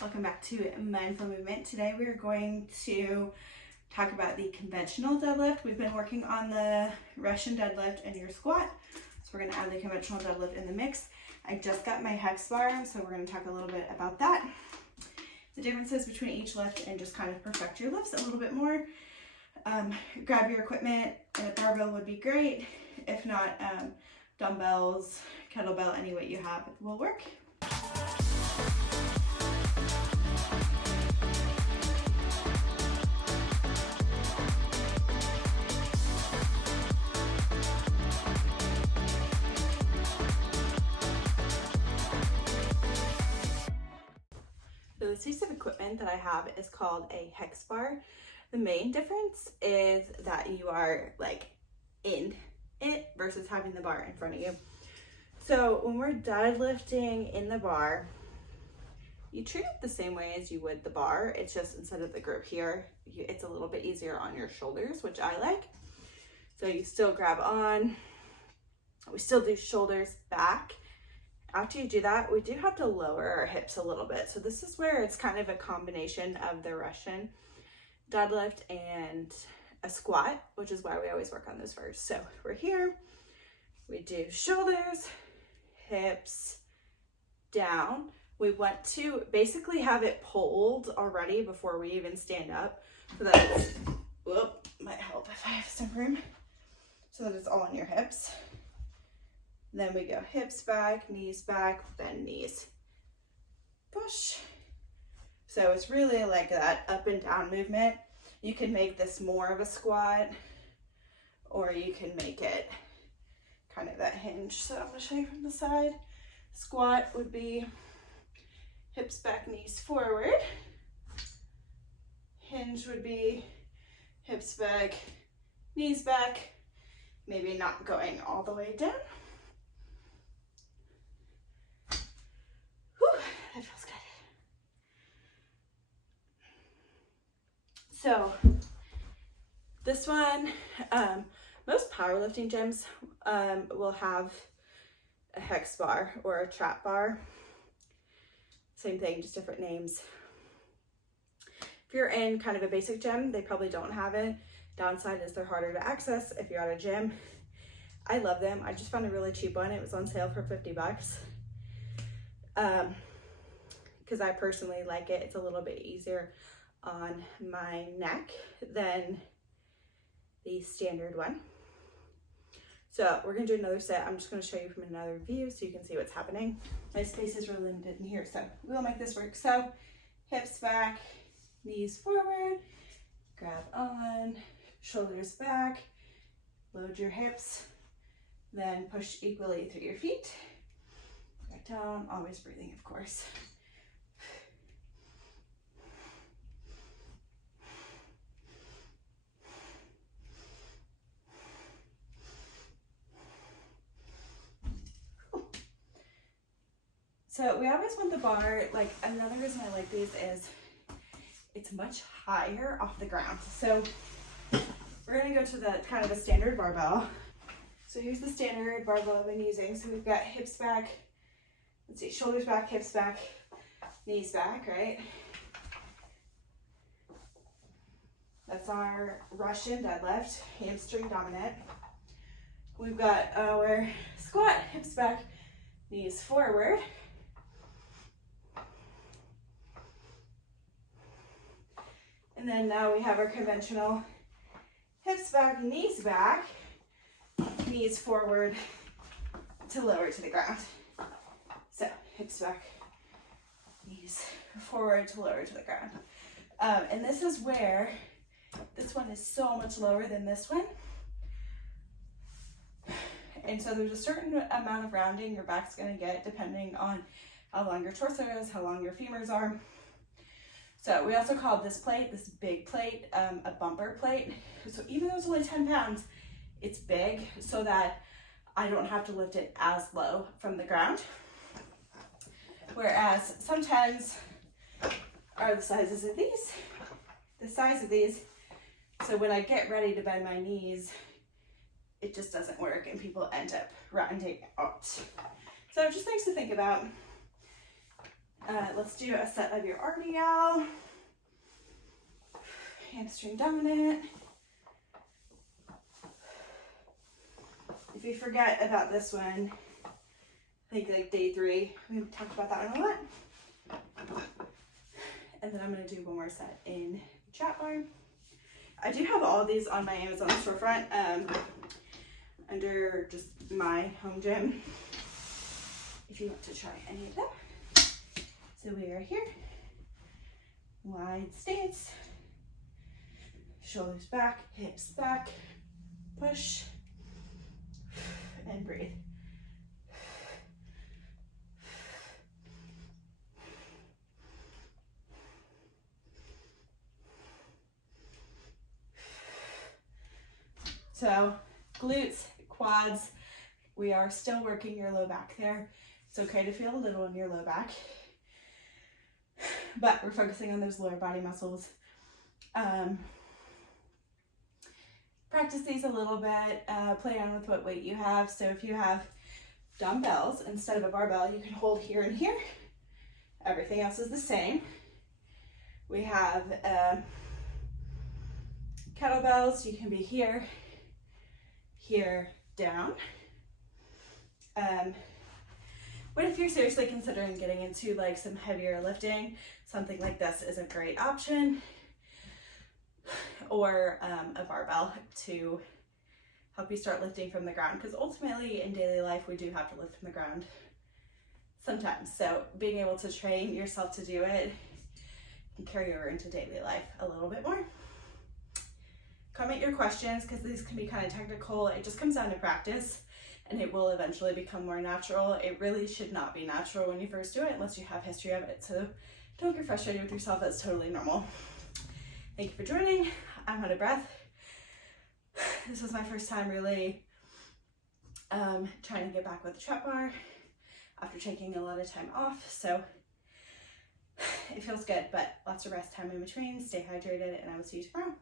Welcome back to Mindful Movement. Today we are going to talk about the conventional deadlift. We've been working on the Russian deadlift and your squat, so we're going to add the conventional deadlift in the mix. I just got my hex bar, so we're going to talk a little bit about that. The differences between each lift and just kind of perfect your lifts a little bit more. Grab your equipment, and a barbell would be great. If not, dumbbells, kettlebell, any weight you have will work. So this piece of equipment that I have is called a hex bar. The main difference is that you are like in it versus having the bar in front of you. So when we're deadlifting in the bar, you treat it the same way as you would the bar. It's just instead of the grip here, it's a little bit easier on your shoulders, which I like. So you still grab on. We still do shoulders back. After you do that, we do have to lower our hips a little bit. So this is where it's kind of a combination of the Russian deadlift and a squat, which is why we always work on those first. So we're here, we do shoulders, hips, down. We want to basically have it pulled already before we even stand up. So that it's, whoop, might help if I have some room. So that it's all on your hips. Then we go hips back, then knees. Push. So it's really like that up and down movement. You can make this more of a squat, or you can make it kind of that hinge. So I'm gonna show you from the side. Squat would be hips back, knees forward. Hinge would be hips back, knees back, maybe not going all the way down. That feels good. So this one, most powerlifting gyms will have a hex bar or a trap bar. Same thing, just different names. If you're in kind of a basic gym, they probably don't have it. Downside is they're harder to access if you're at a gym. I love them. I just found a really cheap one. It was on sale for $50. Because I personally like it. It's a little bit easier on my neck than the standard one. So we're gonna do another set. I'm just gonna show you from another view so you can see what's happening. My space is really limited in here, so we'll make this work. So hips back, knees forward, grab on, shoulders back, load your hips, then push equally through your feet. Back down, always breathing, of course. So we always want the bar, like another reason I like these is it's much higher off the ground. So we're gonna go to the kind of the standard barbell. So here's the standard barbell I've been using. So we've got hips back, let's see, shoulders back, hips back, knees back, right? That's our Russian deadlift, hamstring dominant. We've got our squat, hips back, knees forward. And then now we have our conventional hips back, knees forward to lower to the ground. So hips back, knees forward to lower to the ground. And this is where this one is so much lower than this one. And so there's a certain amount of rounding your back's gonna get depending on how long your torso is, how long your femurs are. So we also call this plate, this big plate, a bumper plate. So even though it's only 10 pounds, it's big so that I don't have to lift it as low from the ground. Whereas sometimes are the sizes of these, the size of these. So when I get ready to bend my knees, it just doesn't work and people end up rounding out. So just things to think about. Let's do a set of your RDL, hamstring dominant. If you forget about this one, I think like day 3, we talked about that one a lot. And then I'm going to do one more set in trap bar. I do have all these on my Amazon storefront under just my home gym if you want to try any of them. So we are here, wide stance, shoulders back, hips back, push, and breathe. So glutes, quads, we are still working your low back there. It's okay to feel a little in your low back, but we're focusing on those lower body muscles. Practice these a little bit, play on with what weight you have. So if you have dumbbells instead of a barbell, you can hold here and here. Everything else is the same. We have kettlebells, you can be here, here, down. But if you're seriously considering getting into like some heavier lifting, something like this is a great option, or a barbell to help you start lifting from the ground, because ultimately in daily life we do have to lift from the ground sometimes. So being able to train yourself to do it can carry over into daily life a little bit more. Comment your questions, because these can be kind of technical. It just comes down to practice, and it will eventually become more natural. It really should not be natural when you first do it unless you have history of it. So don't get frustrated with yourself. That's totally normal. Thank you for joining. I'm out of breath. This was my first time really trying to get back with the trap bar after taking a lot of time off. So it feels good, but lots of rest time in between. Stay hydrated, and I will see you tomorrow.